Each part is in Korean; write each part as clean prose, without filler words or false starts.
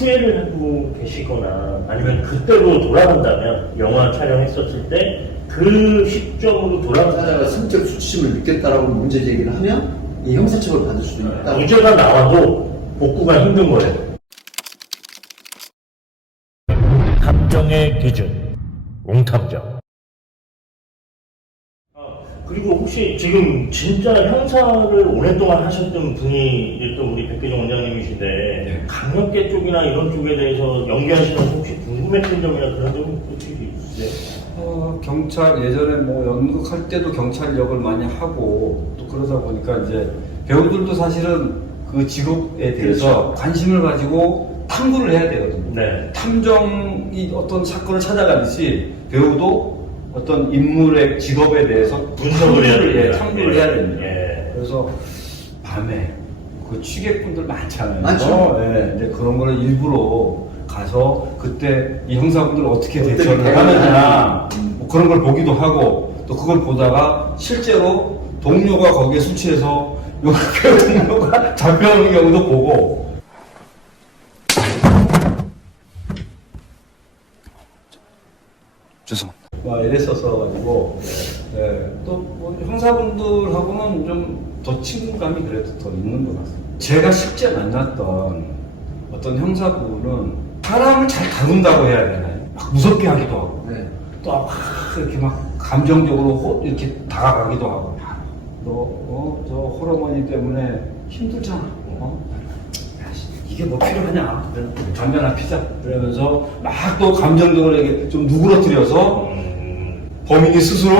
후회를 하고 계시거나 아니면 그때로 돌아간다면 영화 촬영했었을 때 그 시점으로 돌아간다면 사자가 성적 수치심을 느꼈다라고 문제 제기를 하면 이 형사처벌 받을 수도 있다. 무죄가 나와도 복구가 힘든 거예요. 탐정의 기준, 웅탐정. 그리고 혹시 지금 진짜 형사를 오랫동안 하셨던 분이 일단 우리 백혜정 원장님이신데 네. 강력계 쪽이나 이런 쪽에 대해서 연기하시면서 혹시 궁금했던 점이나 그런 점이 혹시 있으세요? 경찰 예전에 뭐 연극할 때도 경찰 역을 많이 하고 또 그러다 보니까 이제 배우들도 사실은 그 직업에 대해서 관심을 가지고 탐구를 해야 되거든요. 네. 탐정이 어떤 사건을 찾아가듯이 배우도 어떤 인물의 직업에 대해서 분석을 해야 됩니다. 탐구를 해야 됩니다. 예. 그래서 밤에 그 취객분들 많잖아요. 많죠. 예. 근데 그런 거를 일부러 가서 그때 이 형사분들 어떻게 대처를 대응을 하느냐 뭐 그런 걸 보기도 하고 또 그걸 보다가 실제로 동료가 거기에 술 취해서 그 동료가 잡혀오는 경우도 보고. 죄송합니다. 막 이랬었어 가지고 또뭐 형사분들하고는 좀 더 친근감이 그래도 더 있는 것 같습니다. 제가 실제 만났던 어떤 형사분은 사람을 잘 다룬다고 해야 되나요? 막 무섭게 하기도 하고 네. 또 막 이렇게 막 감정적으로 이렇게 다가가기도 하고 너 저 호러머니 때문에 힘들잖아. 야, 이게 뭐 필요하냐? 담배나 피자. 그러면서 막 또 감정적으로 이렇게 좀 누그러뜨려서 범인이 스스로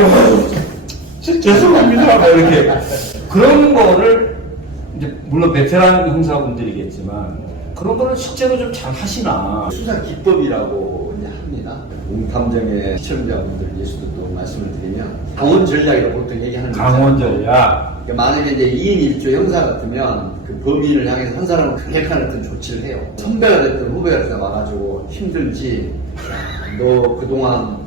죄송합니다. 막 이렇게 그런 거를 이제 물론 베테랑 형사분들이겠지만 그런 거를 실제로 좀 잘 하시나. 수사 기법이라고 이제 합니다. 웅탐정의 시청자분들 예수도 또 말씀을 드리면 강원 전략이라고 보통 얘기하는 거죠. 강원 전략. 그러니까 만약에 이제 2인 1조 형사 같으면 그 범인을 향해서 한 사람은 강력한 어떤 조치를 해요. 선배가 됐든 후배가 됐든 와가지고 힘들지. 너 그동안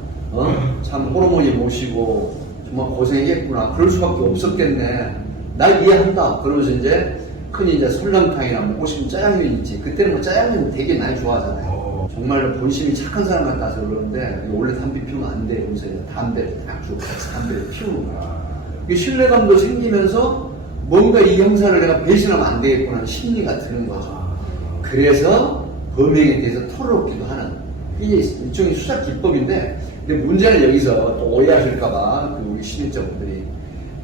참 호르몬이 모시고 정말 고생했구나. 그럴 수밖에 없었겠네. 날 이해한다. 그러면서 이제 흔히 이제 설렁탕이나 먹고 싶은 짜장면 있지. 그때는 뭐 짜장면 되게 많이 좋아하잖아요. 정말로 본심이 착한 사람 같아서 그러는데 원래 담배 피우면 안 돼. 그러면서 담배를 딱 주고 같이 담배를 피우는 거야. 이 신뢰감도 생기면서 뭔가 이 형사를 내가 배신하면 안 되겠구나 하는 심리가 드는 거죠. 그래서 범행에 대해서 털어놓기도 하는 이게 일종의 수사 기법인데 근데 문제는 여기서 또 오해하실까봐 그 우리 시민자분들이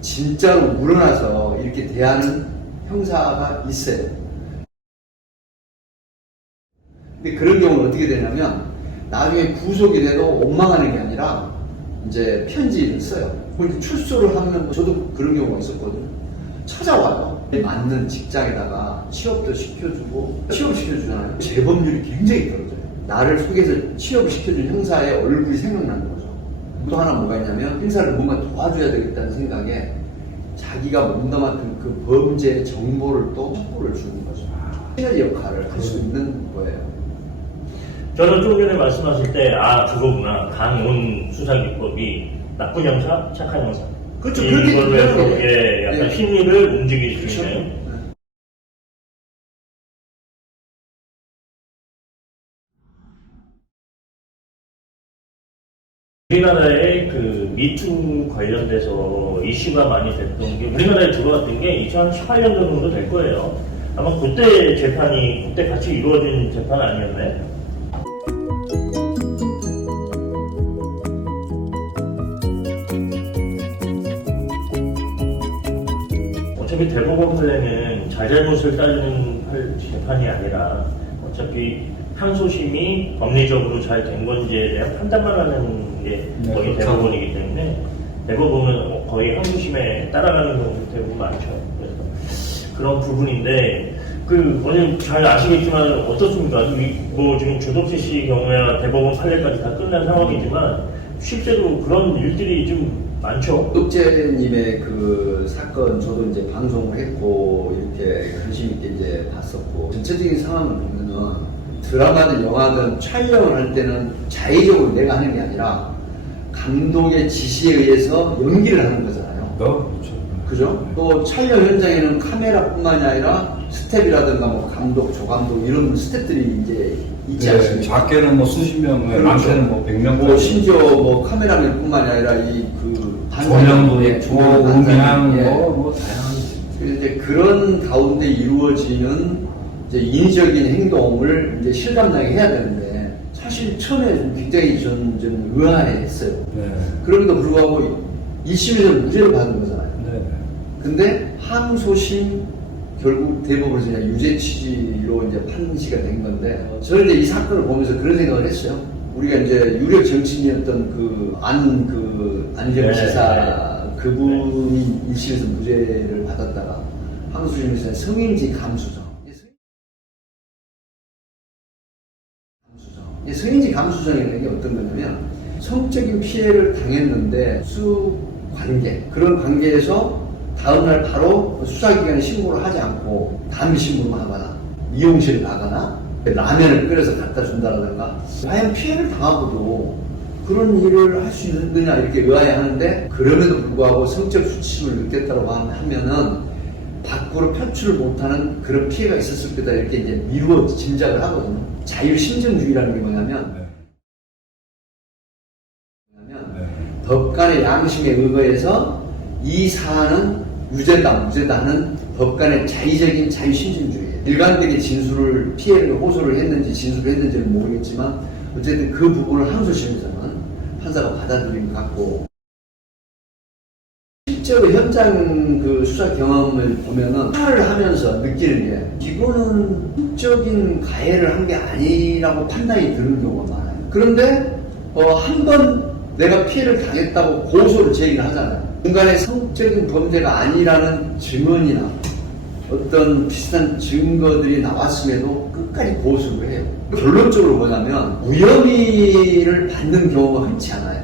진짜로 물어나서 이렇게 대하는 형사가 있어요. 근데 그런 경우는 어떻게 되냐면 나중에 구속이 돼도 원망하는 게 아니라 이제 편지를 써요. 그런데 출소를 하면 저도 그런 경우가 있었거든요. 찾아와요. 맞는 직장에다가 취업도 시켜주고 취업 시켜주잖아요. 재범률이 굉장히 떨어져요. 나를 속여서 취업을 시켜준 형사의 얼굴이 생각나는 거죠. 또 하나 뭐가 있냐면 형사를 뭔가 도와줘야 되겠다는 생각에 자기가 몸담았던 그 범죄 정보를 또 첩보를 주는 거죠. 시너지 역할을 할 수 있는 거예요. 저는 좀 전에 말씀하실 때, 그거구나. 강온 수사기법이 나쁜 형사, 착한 형사. 그렇죠. 이걸로 해서 그렇게 약간 네. 심리를 움직일 수 그렇죠. 있는. 우리나라의 그 미투 관련돼서 이슈가 많이 됐던 게 우리나라에 들어왔던 게 2018년도 정도 될 거예요. 아마 그때 같이 이루어진 재판 아니었나요? 어차피 대법원 판례는 잘잘못을 따지는 재판이 아니라 어차피 항소심이 법리적으로 잘 된 건지에 대한 판단만 하는 게 거의 그렇죠. 대법원이기 때문에 대법원은 거의 항소심에 따라가는 경우도 대부분 많죠. 그래서 그런 부분인데 원장님 잘 아시겠지만 어떻습니까? 뭐 지금 조덕재 씨 경우야 대법원 판례까지 다 끝난 상황이지만 실제로 그런 일들이 좀 많죠. 조덕재님의 그 사건 저도 이제 방송을 했고 이렇게 관심 있게 이제 봤었고 전체적인 상황을 보면은 드라마든 영화든 촬영을 할 때는 자의적으로 내가 하는 게 아니라 감독의 지시에 의해서 연기를 하는 거잖아요. 그렇죠. 그죠? 또 촬영 현장에는 카메라뿐만이 아니라 스텝이라든가 뭐 감독, 조감독 이런 스텝들이 이제 있지 네, 않습니까? 작게는 뭐 수십 명, 그렇죠. 많게는 뭐 100명. 뭐 심지어 뭐 카메라맨뿐만이 아니라 이그 조명도 있고, 조명 음향, 예. 뭐 다양한. 그래서 이제 그런 가운데 이루어지는 이제 인위적인 행동을 이제 실감나게 해야 되는데 사실 처음에 좀 굉장히 좀 의아해했어요. 네. 그럼에도 불구하고 1심에서 무죄를 받은 거잖아요. 네. 근데 항소심 결국 대법원에서 그냥 유죄 취지로 이제 판시가 된 건데 저는 이제 이 사건을 보면서 그런 생각을 했어요. 우리가 이제 유력 정치인이었던 안희정 네. 지사 그분이 1심에서 무죄를 받았다가 항소심에서 성인지 감수성. 성인지 감수성이라는 게 어떤 거냐면 성적인 피해를 당했는데 수관계 그런 관계에서 다음날 바로 수사기관에 신고를 하지 않고 담배 신고만 하거나 미용실을 가거나 라면을 끓여서 갖다 준다라든가 과연 피해를 당하고도 그런 일을 할 수 있느냐 이렇게 의아해하는데 그럼에도 불구하고 성적 수치심을 느꼈다고 하면은 밖으로 표출을 못하는 그런 피해가 있었을 거다 이렇게 이제 미루어 짐작을 하거든요. 자유심증주의라는 게 뭐냐면 법관의 양심에 의거해서 이 사안은 유죄다 무죄다 하는 법관의 자의적인 자유심증주의예요. 일관되게 진술을 피해를 호소를 했는지 진술을 했는지는 모르겠지만 어쨌든 그 부분을 항소심에서는 판사가 받아들인 것 같고 실제로 현장 그 수사 경험을 보면은 수사를 하면서 느끼는 게 이거는 적인 가해를 한 게 아니라고 판단이 드는 경우가 많아요. 그런데 한 번 내가 피해를 당했다고 고소를 제기를 하잖아요. 중간에 성적인 범죄가 아니라는 증언이나 어떤 비슷한 증거들이 나왔음에도 끝까지 고소를 해요. 결론적으로 뭐냐면 무혐의를 받는 경우가 흔치 않아요.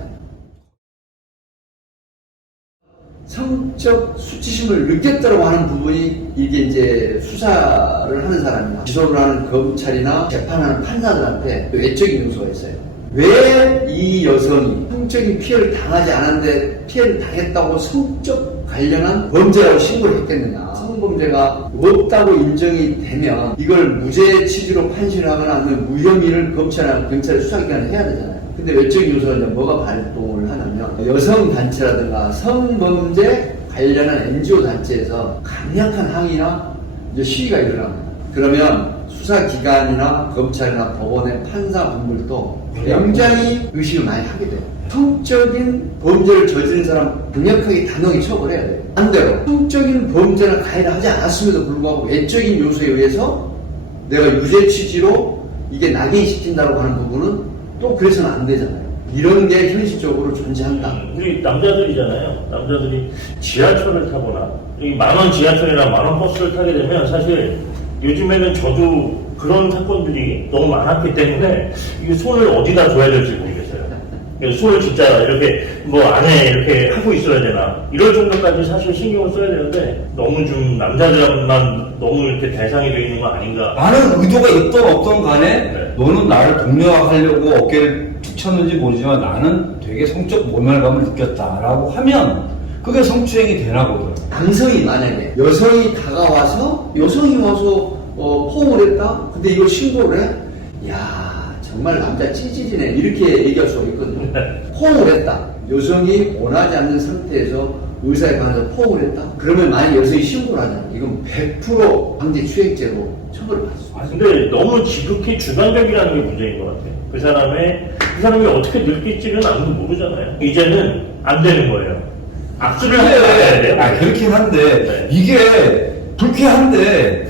성적 수치심을 느꼈다고 하는 부분이 이게 이제 수사를 하는 사람이나 기소를 하는 검찰이나 재판하는 판사들한테 외적인 요소가 있어요. 왜 이 여성이 성적인 피해를 당하지 않았는데 피해를 당했다고 성적 관련한 범죄라고 신고를 했겠느냐. 성범죄가 없다고 인정이 되면 이걸 무죄 취지로 판시를 하거나 아니면 무혐의를 검찰이나 경찰 수사기관에 해야 되잖아요. 근데 외적인 요소가 이제 뭐가 발동을 하냐면 여성단체라든가 성범죄 관련한 NGO 단체에서 강력한 항의나 이제 시위가 일어납니다. 그러면 수사기관이나 검찰이나 법원의 판사분들도 굉장히 의심을 많이 하게 돼요. 성적인 범죄를 저지른 사람 강력하게 단호하게 처벌해야 돼요. 반대로 성적인 범죄나 가해를 하지 않았음에도 불구하고 외적인 요소에 의해서 내가 유죄 취지로 이게 낙인시킨다고 하는 부분은 또 그래서는 안 되잖아요. 이런 게 현실적으로 존재한다. 우리 남자들이잖아요. 남자들이 지하철을 타거나 이 만원 지하철이나 만원 버스를 타게 되면 사실 요즘에는 저도 그런 사건들이 너무 많았기 때문에 이게 손을 어디다 둬야 될지 모르겠어요. 손을 진짜 이렇게 뭐 안에 이렇게 하고 있어야 되나 이럴 정도까지 사실 신경을 써야 되는데 너무 좀 남자들만 너무 이렇게 대상이 되어 있는 거 아닌가. 나는 의도가 있던 없던 간에 네. 너는 나를 동료하려고 어깨를 툭 쳤는지 모르지만 나는 되게 성적 모멸감을 느꼈다라고 하면 그게 성추행이 되나 보더라고요. 남성이 만약에 여성이 다가와서 여성이 와서 포옹을 했다? 근데 이걸 신고를 해? 야 정말 남자 찌질이네 이렇게 얘기할 수가 있거든요. 포옹을 했다. 여성이 원하지 않는 상태에서 의사에 관해서 포옹을 했다? 그러면 만약 여성이 신고를 하잖아. 이건 100% 강제추행죄로 처벌을 받을 수 있어요. 근데 너무 지극히 주관적이라는 게 문제인 것 같아요. 그 사람이 어떻게 느낄지는 아무도 모르잖아요. 이제는 안 되는 거예요. 악수를 해야 돼요. 그렇긴 한데 네. 이게 불쾌한데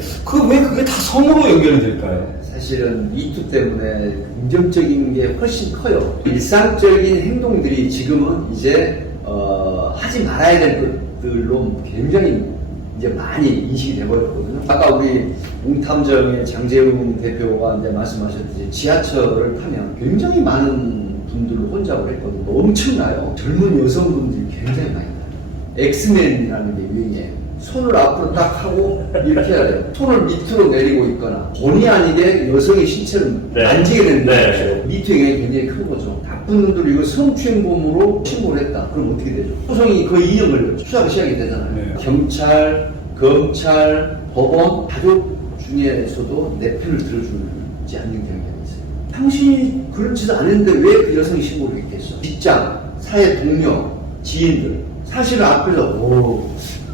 왜 그게 다 성으로 연결이 될까요? 사실은 미투 때문에 긍정적인 게 훨씬 커요. 일상적인 행동들이 지금은 이제 하지 말아야 될 것들로 굉장히 이제 많이 인식이 돼버렸거든요. 아까 우리 웅탐정의 장재웅 대표가 이제 말씀하셨듯이 지하철을 타면 굉장히 많은 분들을 혼잡을 했거든요. 엄청나요. 젊은 여성분들이 굉장히 많이 나요. 엑스맨이라는 게 유행이에요. 손을 앞으로 딱 하고 이렇게 해야 돼요. 손을 밑으로 내리고 있거나 본의 아니게 여성의 신체를 네. 만지게 되는 거죠. 네. 미투 영향이 굉장히 큰 거죠. 나쁜 놈들이 이거 성추행범으로 신고를 했다. 그럼 어떻게 되죠? 소송이 거의 2년 걸렸죠. 수사가 시작이 되잖아요. 네. 경찰, 검찰, 법원, 가족 중에서도 내 편을 들어주지 않는 경향이 있어요. 당신이 그런 짓을 안 했는데 왜 그 여성이 신고를 했겠어? 직장, 사회 동료, 지인들. 사실은 앞에서,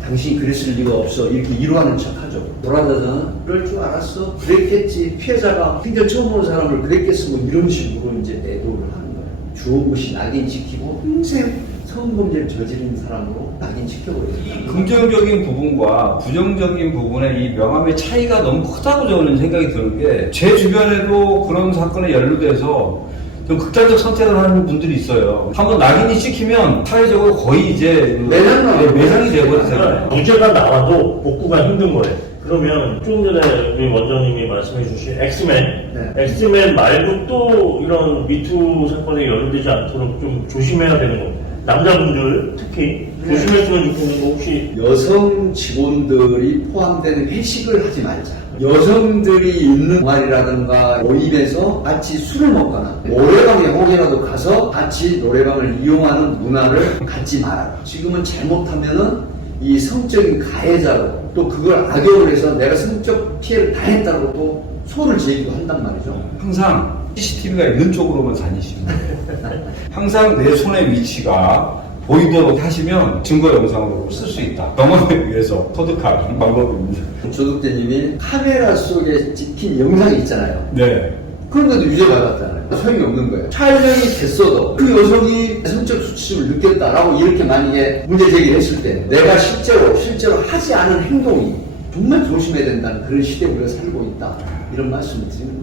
당신이 그랬을 리가 없어. 이렇게 위로하는 척 하죠. 돌아다녀 그럴 줄 알았어. 그랬겠지. 피해자가 생전 처음 보는 사람을 그랬겠어. 뭐 이런 식으로 이제 애도를 하는 거예요. 주어없이 낙인 지키고 평생 성범죄를 저지른 사람으로 낙인 지켜버려요. 긍정적인 부분과 부정적인 부분의 이 명암의 차이가 너무 크다고 저는 생각이 드는 게, 제 주변에도 그런 사건에 연루돼서 좀 극단적 선택을 하는 분들이 있어요. 한번 낙인이 찍히면 사회적으로 거의 이제 매장이 되어버리잖아요. 무죄가 나와도 복구가 힘든 거예요. 그러면 조금 전에 우리 원장님이 말씀해 주신 엑스맨, 엑스맨 말고 또 이런 미투 사건에 연루되지 않도록 좀 조심해야 되는 겁니다. 남자분들 특히 조심했으면 좋겠는 거 혹시 여성 직원들이 포함되는 회식을 하지 말자. 여성들이 있는 동아리라든가 모임에서 같이 술을 먹거나 노래방에 혹여라도 가서 같이 노래방을 이용하는 문화를 갖지 말아라. 지금은 잘못하면은 이 성적인 가해자로 또 그걸 악용을 해서 내가 성적 피해를 당했다고 또 소를 제기도 한단 말이죠. 항상 CCTV가 있는 쪽으로만 다니시면 돼요. 항상 내 손의 위치가 보이도록 하시면 증거 영상으로 쓸 수 있다. 경험에 의해서 터득한 방법입니다. 조덕재님이 카메라 속에 찍힌 영상이 있잖아요. 네. 그런데도 유죄 받았잖아요. 소용이 없는 거예요. 촬영이 됐어도 그 여성이 성적 수치심을 느꼈다라고 이렇게 만약에 문제 제기를 했을 때 내가 실제로 하지 않은 행동이 정말 조심해야 된다는 그런 시대에 우리가 살고 있다. 이런 말씀을 드리는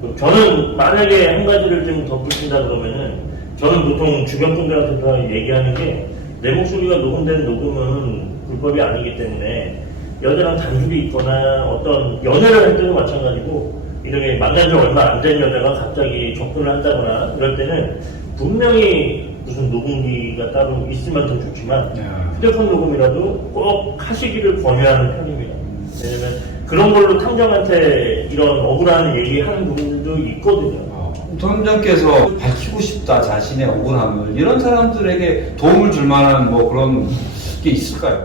거예요. 저는 만약에 한 가지를 좀 덧붙인다 그러면은 저는 보통 주변 분들한테 얘기하는 게 내 목소리가 녹음된 녹음은 불법이 아니기 때문에 여자랑 단둘이 있거나 어떤 연애를 할 때도 마찬가지고 이렇게 만난 지 얼마 안 된 여자가 갑자기 접근을 한다거나 이럴 때는 분명히 무슨 녹음기가 따로 있으면 더 좋지만 휴대폰 녹음이라도 꼭 하시기를 권유하는 편입니다. 왜냐면 그런 걸로 탐정한테 이런 억울한 얘기하는 부분들도 있거든요. 탐정께서 밝히고 싶다 자신의 억울함을, 이런 사람들에게 도움을 줄 만한 뭐 그런 게 있을까요?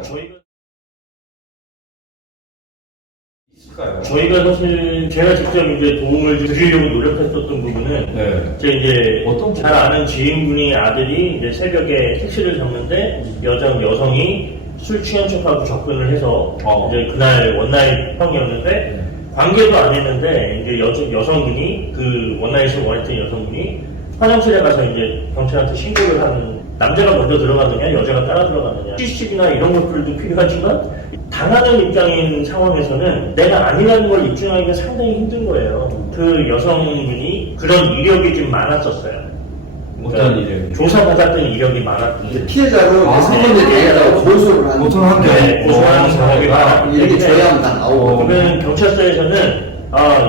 저희가 사실 제가 직접 이제 도움을 드리려고 노력했었던 부분은 제 이제 잘 아는 지인분이 아들이 이제 새벽에 택시를 잡는데 여성이 술 취한 척하고 접근을 해서 이제 그날 원나잇 형이었는데 관계도 안 했는데 이제 여성분이 그 원나잇을 원했던 여성분이 화장실에 가서 이제 경찰한테 신고를 하는, 남자가 먼저 들어갔느냐 여자가 따라 들어갔느냐 CCTV나 이런 것들도 필요하지만 당하는 입장인 상황에서는 내가 아니라는 걸 입증하기가 상당히 힘든 거예요. 그 여성분이 그런 이력이 좀 많았었어요. 어떤 이력? 조사받았던 이력이 많았는데 피해자로 성범죄 피해자라고 고소를 하는 고소하는 경험이 많았기 이렇게 때문에 줘야만 다 나오고 그러면 경찰서에서는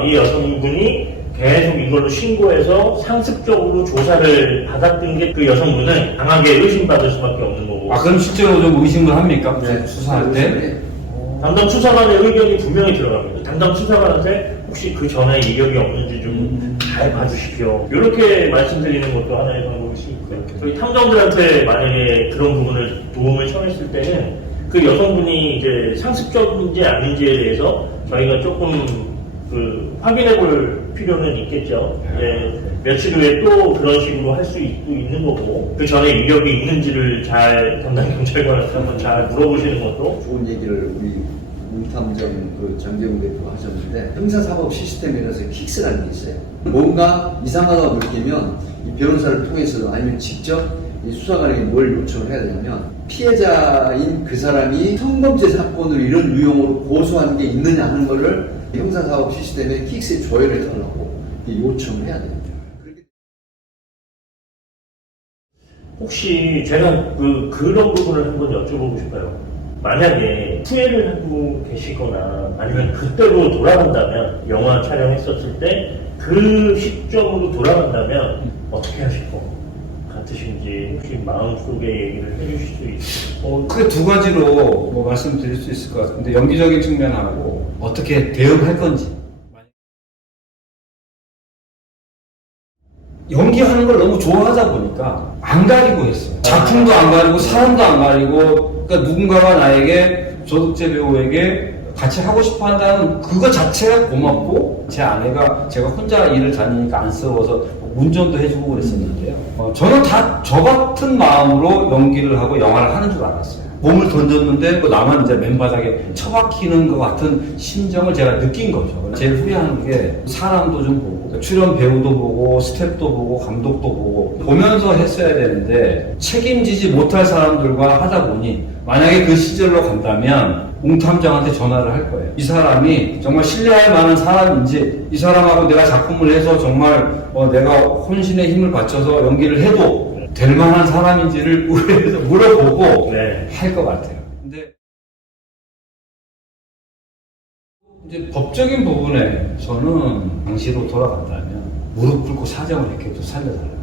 이 여성분이 계속 이걸로 신고해서 상습적으로 조사를 받았던 게 그 여성분은 강하게 의심받을 수밖에 없는 거고. 그럼 실제로 좀 의심을 합니까? 네. 수사할 때? 담당 수사관의 의견이 분명히 들어갑니다. 담당 수사관한테 혹시 그 전에 이력이 없는지 좀 잘 봐주십시오. 이렇게 말씀드리는 것도 하나의 방법일 수 있고요. 저희 탐정들한테 만약에 그런 부분을 도움을 청했을 때는 그 여성분이 이제 상습적인지 아닌지에 대해서 저희가 조금 확인해 볼 필요는 있겠죠. 며칠 후에 또 그런 식으로 할 수 있는 거고, 그 전에 이력이 있는지를 잘 담당 경찰관한테 한번 잘 물어보시는 것도. 좋은 얘기를 우리 문탐정 정재훈 대표가 하셨는데, 형사사법 시스템이라서 킥스라는 게 있어요. 뭔가 이상하다고 느끼면 이 변호사를 통해서 아니면 직접 이 수사관에게 뭘 요청을 해야 되냐면, 피해자인 그 사람이 성범죄 사건을 이런 유형으로 고소한 게 있느냐 하는 거를 형사사법 시스템에 킥스에 조회를 해달라고 요청을 해야 됩니다. 혹시 제가 그런 부분을 한번 여쭤보고 싶어요. 만약에 후회를 하고 계시거나 아니면 그때로 돌아간다면, 영화 촬영했었을 때 그 시점으로 돌아간다면 어떻게 하실 것 같으신지 혹시 마음속의 얘기를 해주실 수 있을까요? 크게 두 가지로 뭐 말씀드릴 수 있을 것 같은데, 연기적인 측면하고 어떻게 대응할 건지. 연기하는 걸 너무 좋아하다 보니까 안 가리고 했어요. 작품도 안 가리고 사람도 안 가리고, 그러니까 누군가가 나에게, 조덕재 배우에게 같이 하고 싶어 한다는 그거 자체가 고맙고, 제 아내가 제가 혼자 일을 다니니까 안쓰러워서 운전도 해주고 그랬었는데요. 저는 다 저 같은 마음으로 연기를 하고 영화를 하는 줄 알았어요. 몸을 던졌는데 뭐 나만 이제 맨바닥에 처박히는 것 같은 심정을 제가 느낀 거죠. 제일 후회하는 게 사람도 좀 보고, 출연 배우도 보고, 스태프도 보고, 감독도 보고, 보면서 했어야 되는데 책임지지 못할 사람들과 하다 보니 만약에 그 시절로 간다면 웅탐정한테 전화를 할 거예요. 이 사람이 정말 신뢰할 만한 사람인지, 이 사람하고 내가 작품을 해서 정말 내가 혼신의 힘을 바쳐서 연기를 해도 될 만한 사람인지를 우리에서 물어보고 네. 할 것 같아요. 근데 이제 법적인 부분에 저는 당시로 돌아간다면 무릎 꿇고 사정을 했겠죠. 살려달라고.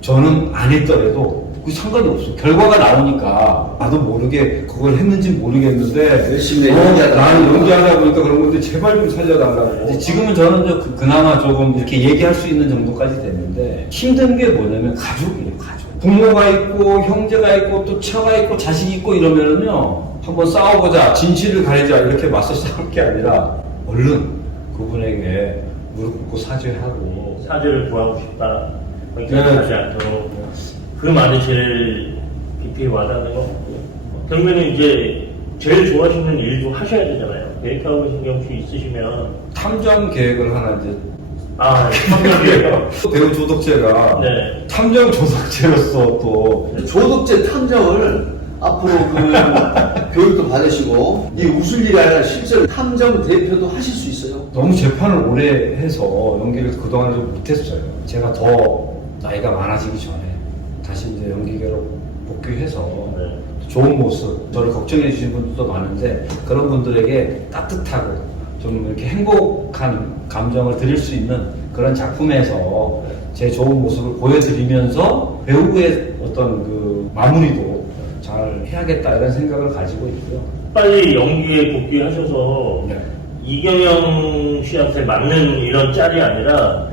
저는 안 했더라도 그 상관이 없어. 결과가 나오니까 나도 모르게 그걸 했는지 모르겠는데 열심히 연기하다 나는 연기하다 보니까 그런 건데 제발 좀 살려달라고. 이제 지금은 저는 그나마 조금 이렇게 얘기할 수 있는 정도까지 됐는데 힘든 게 뭐냐면 가족이에요. 가족. 부모가 있고 형제가 있고 또 처가 있고 자식이 있고 이러면은요 한번 싸워보자 진실을 가리자 이렇게 맞서 싸울 게 아니라 얼른 그분에게 무릎 꿇고 사죄하고 사죄를 구하고 싶다. 네. 하지 않도록 그 말이 제일 깊이 와닿는 것 같고요. 결국에는 이제 제일 좋아하시는 일도 하셔야 되잖아요. 계획하고 계신 게 혹시 있으시면 탐정 계획을 하나 이제 탐정이에요. 배우 조덕재가 네. 탐정 조덕재로서 또 조덕재 탐정을 앞으로 그 교육도 받으시고 이 웃을 일이 아니라 실제로 탐정 대표도 하실 수 있어요. 너무 재판을 오래 해서 연기를 그동안 좀 못했어요. 제가 더 나이가 많아지기 전에 다시 이제 연기계로 복귀해서 네. 좋은 모습, 저를 걱정해 주신 분들도 많은데 그런 분들에게 따뜻하고 좀 이렇게 행복한 감정을 드릴 수 있는 그런 작품에서 제 좋은 모습을 보여드리면서 배우의 어떤 그 마무리도 잘 해야겠다 이런 생각을 가지고 있고요. 빨리 연기에 복귀하셔서 네. 이경영 씨한테 맞는 이런 짤이 아니라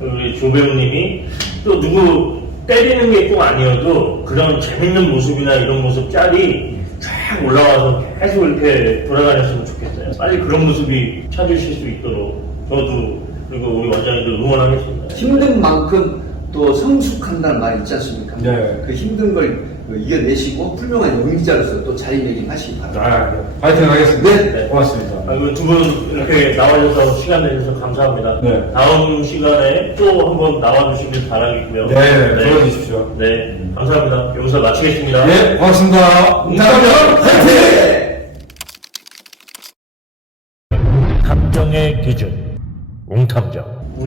우리 조 배우님이 또 누구 때리는 게 꼭 아니어도 그런 재밌는 모습이나 이런 모습 짤이 쫙 올라와서 계속 이렇게 돌아다녔으면 좋겠어요. 빨리 그런 모습이 찾으실 수 있도록 저도 그리고 우리 원장님도 응원하겠습니다. 힘든 만큼 또 성숙한다는 말이 있지 않습니까? 네. 그 힘든 걸 이겨내시고 훌륭한 연기자로서 또 자리매김하시기 바랍니다. 네. 파이팅 하겠습니다. 네. 고맙습니다. 두 분 이렇게 나와주셔서 시간 내주셔서 감사합니다. 네. 다음 시간에 또 한번 나와주시길 바라겠고요. 네, 불러주십시오. 네, 감사합니다. 여기서 마치겠습니다. 네, 고맙습니다. 웅탐정 파이팅! 탐정의 기준, 웅탐정.